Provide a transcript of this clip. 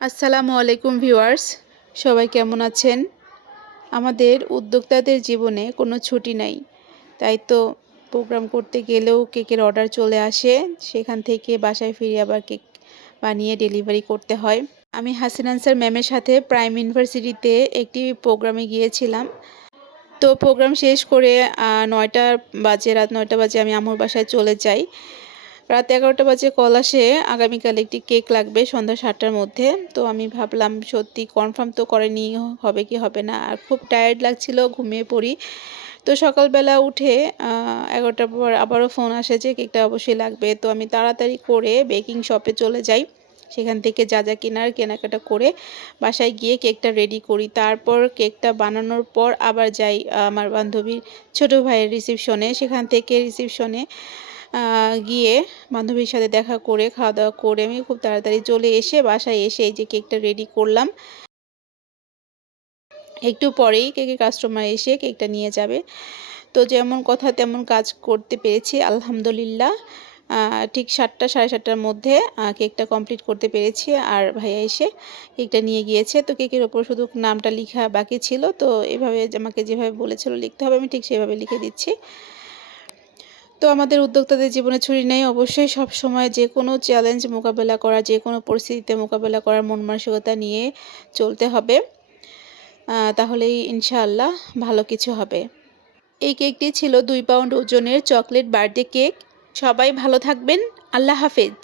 আসসালামু আলাইকুম ভিউয়ার্স, সবাই কেমন আছেন? আমাদের উদ্যোক্তাদের জীবনে কোনো ছুটি নাই। তাই তো প্রোগ্রাম করতে গেলেও কেকের অর্ডার চলে আসে। সেখান থেকে বাসায় ফিরে আবার কেক বানিয়ে ডেলিভারি করতে হয়। আমি হাসিন আনসার ম্যামের সাথে প্রাইম ইউনিভার্সিটিতে একটি প্রোগ্রামে গিয়েছিলাম। তো প্রোগ্রাম শেষ করে ৯টা বাজে, রাত ৯টা বাজে আমি আম্মুর বাসায় চলে যাই। রাত 11টা বাজে কল আসে, আগামীকাল একটি কেক লাগবে সন্ধ্যা 7টার মধ্যে। তো আমি ভাবলাম সত্যি কনফার্ম তো করেনি, হবে কি হবে না। আর খুব টায়ার্ড লাগছিল, ঘুমিয়ে পড়ি। তো সকালবেলা উঠে 11টার পর আবারও ফোন আসে যে কেকটা অবশ্যই লাগবে। তো আমি তাড়াতাড়ি করে বেকিং শপে চলে যাই। সেখান থেকে যা যা কেনাকাটা করে বাসায় গিয়ে কেকটা রেডি করি। তারপর কেকটা বানানোর পর আবার যাই আমার বান্ধবীর ছোট ভাইয়ের রিসেপশনে। সেখান থেকে রিসেপশনে গিয়ে বান্ধবীর সাথে দেখা করে খাওয়া দাওয়া করে আমি খুব তাড়াতাড়ি চলে এসে বাসায় এসে এই যে কেকটা রেডি করলাম। একটু পরেই কেকের কাস্টমার এসে কেকটা নিয়ে যাবে। তো যেমন কথা তেমন কাজ করতে পেরেছি আলহামদুলিল্লাহ। ঠিক 7টা সাড়ে 7টার মধ্যে কেকটা কমপ্লিট করতে পেরেছি। আর ভাইয়া এসে কেকটা নিয়ে গিয়েছে। তো কেকের ওপর শুধু নামটা লিখা বাকি ছিল। তো এভাবে আমাকে যেভাবে বলেছিল লিখতে হবে, আমি ঠিক সেভাবে লিখে দিচ্ছি। তো আমাদের উদ্যোক্তাদের জীবনে ছুটি নেই, অবশ্যই সবসময় যে কোনো চ্যালেঞ্জ মোকাবেলা করা, যে কোনো পরিস্থিতিতে মোকাবেলা করার মন মানসিকতা নিয়ে চলতে হবে। তাহলেই ইনশাআল্লাহ ভালো কিছু হবে। এই কেকটি ছিল 2 পাউন্ড ওজনের চকলেট বার্থডে কেক। সবাই ভালো থাকবেন। আল্লাহ হাফেজ।